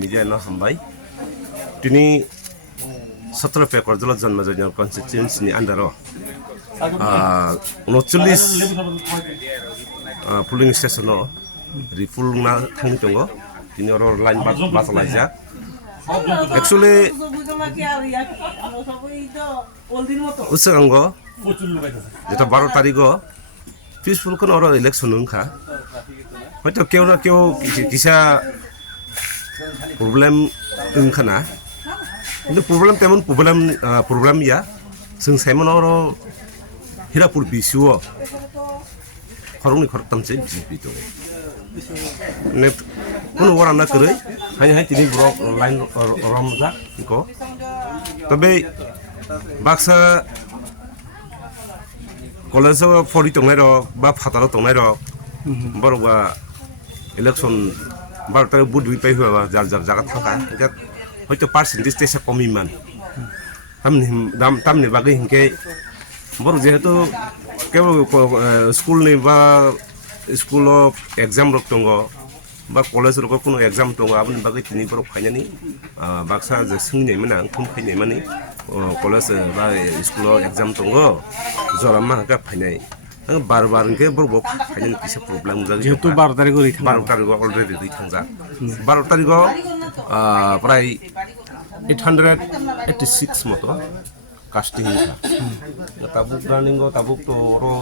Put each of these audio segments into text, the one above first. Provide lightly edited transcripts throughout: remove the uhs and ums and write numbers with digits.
media no hambai tini 17 pekor jala janma jajal constituency ni andaro 39 polling station no refull na thang tongo tini oro line batalaija actually usango যেটা 12 তারিখও peaceful কোন ওর election নখা হয়তো কেউ না কেউ কিসা problem নখানা কিন্তু problem তেমন problem ইয়া जों Simon और हिरापुर बिसुओ खरंनि खरतामसे बिपि दं ने कोनो वरा ना करे हाय तिनि ब्रक लाइन रमजा को तबे बाक्सा कलेज फरि तंनाय र बा फातार तंनाय र बरबा इलेक्शन बारतार बुट दुइपाय होबा जार जागा थाका हयतो पार्सेंटेज तेसा कमिमान tamni bagay hinke bor jehetu kebol school ni ba school of exam rok tongo ba college rok kono exam tongo abni bagay tini borok phainani baksa je singni mana thum phainai mani college ba school of exam tongo jorama ka phainai bar hinke borok phainani kisa problem jagi jehetu 12 tarikh ri 12 tarikh already ri thangja 12 tarikh pray 886 moto casting tabuk running tabuk to oro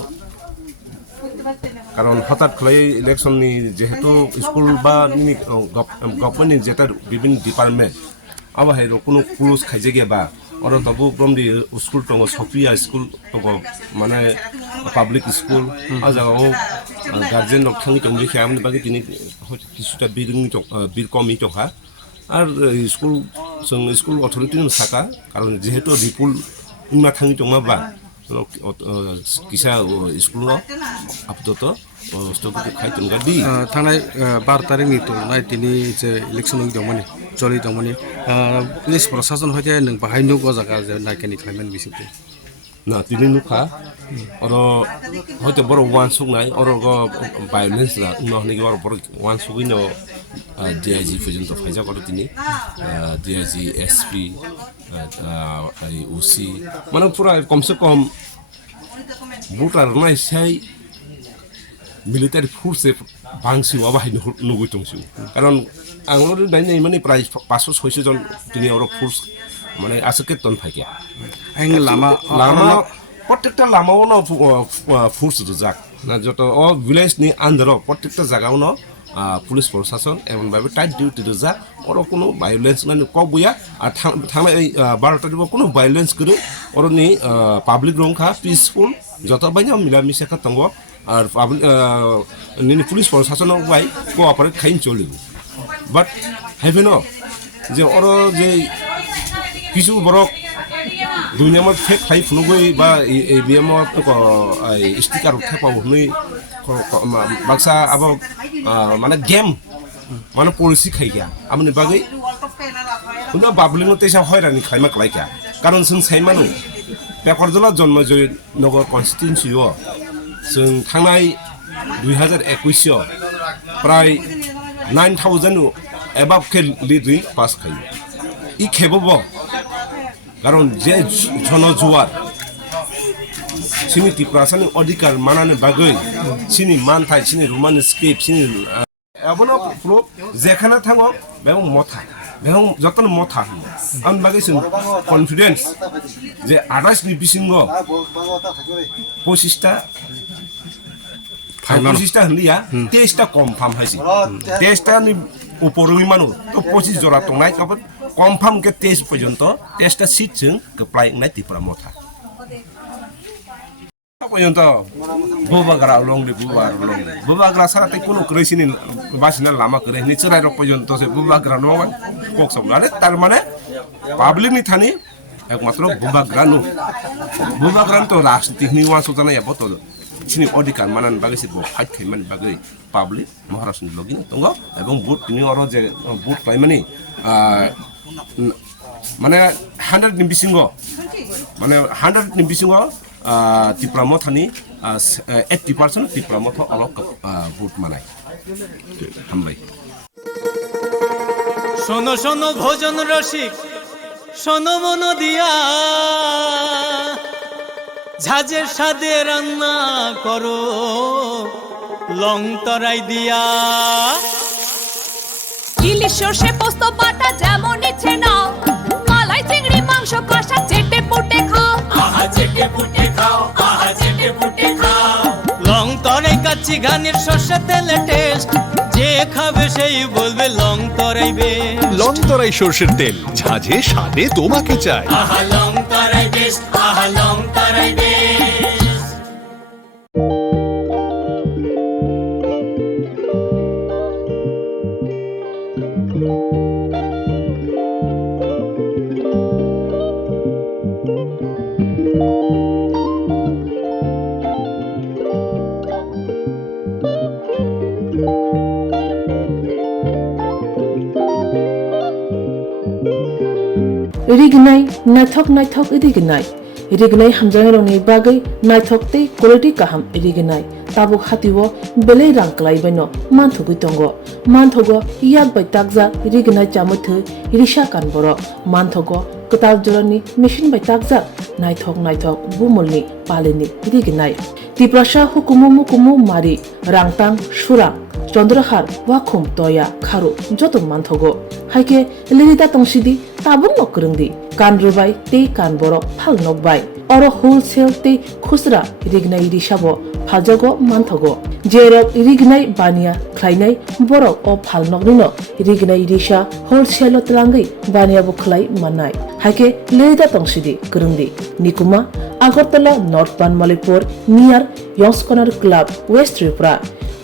karon hঠাৎ khulai election ni jehetu school ba ni government ni jeta bibin department aba he kono close khaije ge ba oro tabuk from the school tongo sophia school tongo mane public school aja o guardian rok thangni tongli khamni bagi tini kisuta bir komi to ha আর school school authority সাকা কারণ যেহেতু রিপুল উন্না থাঙি দङाबा কিসা school update stock খাইতনগা দি थानाय 12 तारिखनि तो नाय तिनि जे इलेक्शन दंमोन चलि दंमोन पुलिस प्रशासन हयते नों बाहाय नुग जागा जे नायकेनि खायमोन बिसुते ना तिनि नुखा और हयतो बर वान सुगनाय और भायोलेंस ला उनाहनि बर वान सुगिनो DIG পর্যন্ত ফাইজা করে তিনি DIG SP OC মানে পুরা কমসে কম ভোটার নাই সাই মিলিটারি ফোর্সে বাংসি বাহাইনো নুগৈ দংসি কারণ আঙুর দাইনাই মানে প্রায় 500-600 জন তিনি আর ফোর্স মানে আজকেতন ফাইকে আইন লামা প্রত্যেকটা লামাও না ফোর্স যাক না যত ও ভিলেজ নি আন্ডার প্রত্যেকটা জায়গাও না পুলিশ প্রশাসন এমন ভাবে টাইট ডিউটি রোজা ওর কোনো ভায়োলেন্স মানে কবুয়া আর থানা এই 12 তারিখ কোনো ভায়োলেন্স করে ওরনি পাবলিক রংখা পিসফুল যত বাইনা মিলামিশা খাতঙ্গ আর পাবলিক নিনি পুলিশ প্রশাসন বাই কোঅপারেট খাইন চলি বাট হেভেন যে ওর যে কিছু বড়ক দুই নম্বর ফেক খাই ফুনুগই বা এই বিএমত স্টিকার থেপাও হই baksa abo mana game mana polisi khaiya amni bagai una babling te sa hoirani khaima klaika karon sung saimanu pekorjola jonmo joy nogor constituency o sung thangnai 2021 prai 9000 above ke lead pass khai I khebobo karon je jono juar sini Tipra অধিকার মানানে বাগৈ sini মানথাই sini Roman script sini abono pro যেখানে থাঙ্গো বেং মথা বেং যতন মথা আম বাগৈ scene confidence যে 28 নি বিসিঙ্গ 25টা হলিয়া 23টা confirm হাইছি 23টা নি উপরই মানু তো 25 জোড়া তংনাই কাবত কনফার্ম কে 23 পর্যন্ত 23টা সিট जों Kwplai Wngnai Tipra Motha পর্যন্ত বুবাগ্রা লংলি বুবাগ্রা সারাতে কোনো করেছিনি বাসিনা লামা করে নিচরাই রক পর্যন্ত সে বুবাগ্রা নয় পকসব আরে তার মানে পাবলিক নি থানি একমাত্র বুবাগ্রা তো রাজনীতি নিওয়া সুজানা ইয়াবো তো চিনি অধিকার মানান বাগৈ সিবো ফাইট খাইমান বাগৈ পাবলিক মহারাষ্ট্র লগি দङ এবং বুট তিনি অর যে বুট পাইমানি মানে 100 নি বিসিঙ্গ মানে 100 নি বিসিঙ্গ Tipra Motha ni 80% Tipra Motha alok vote manai. Hambai. শোনো শোনো ভোজন রসিক, শোনো মন দিয়া, ঝাঁঝের স্বাদে রান্না করো লং তরাই দিয়া। ইলিশ সর্ষে পোস্ত বাটা যেমন ইচ্ছে নাও, মালাই চিংড়ি মাংস কষা চেটে পুটে খাও, আহা চেটে পুটে খাও, আহা চেটে পুটে খাও। লং তরাই কাচ্চি ঘানির সর্ষে তেলে টেস্ট, যে খাবে সেই বলবে লং তরাই বেশ। লং তরাই সর্ষের তেল, ঝাঁঝে স্বাদে তোমাকে চাই। আহা লং তরাই বেশ, আহা লং তরাই বেশ। Wngnai naithok Wngnai Wngnai hamjangroni bagai naithok tei quality kaham Wngnai tabuk hatiwo belai rang klaibaino manthugui tongo manthogo yak bai takja Wngnai chamuthu risa kanboro manthogo ketal jorani machine bai takja naithok bumulni palini Wngnai Tiprasha hukumu mari rangtang surang Chandrahar wakhum toya kharu joto manthogo haike lirida tongsidi tabung nokrungdi kanrubai te kanborok phalnokbai oro wholesale te khusra Wngnai risabo phaljago manthogo jerok Wngnai bania khlainai borok o phalnoknino Wngnai risa wholesale tlangai bania bo khlai manai haike lirida tongsidi krungdi nikuma Agartala North Banmalipur near Youngskonar Club West Tipra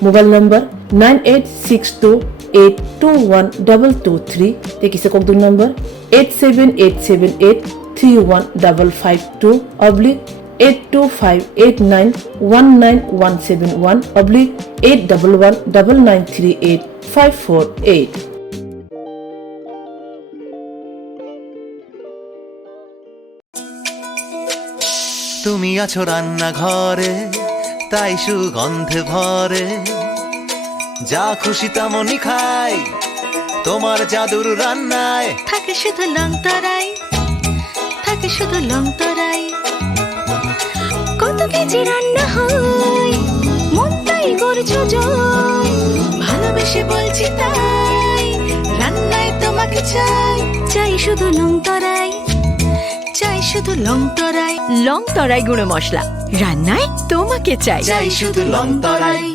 Mobile number 9862821223 Take is a contact number 87878315552 oblique 82589191171 oblique 8119938 তুমি আছো রান্না ঘরে তাই সুগন্ধে ভরে যা খুশি তেমনই খাই তোমার জাদুর রান্নায় থাকে শুধু লং তরাই থাকে শুধু লং তরাই কত কেজি রান্না হয় মন তাই করছো জয় ভালোবেসে বলছি তাই রান্নায় তোমাকে চাই চাই শুধু লং তরাই চাই শুধু লং তরাই লং তরাই গুঁড়ো মশলা রান্নায় তোমাকে চাই চাই শুধু লং তরাই।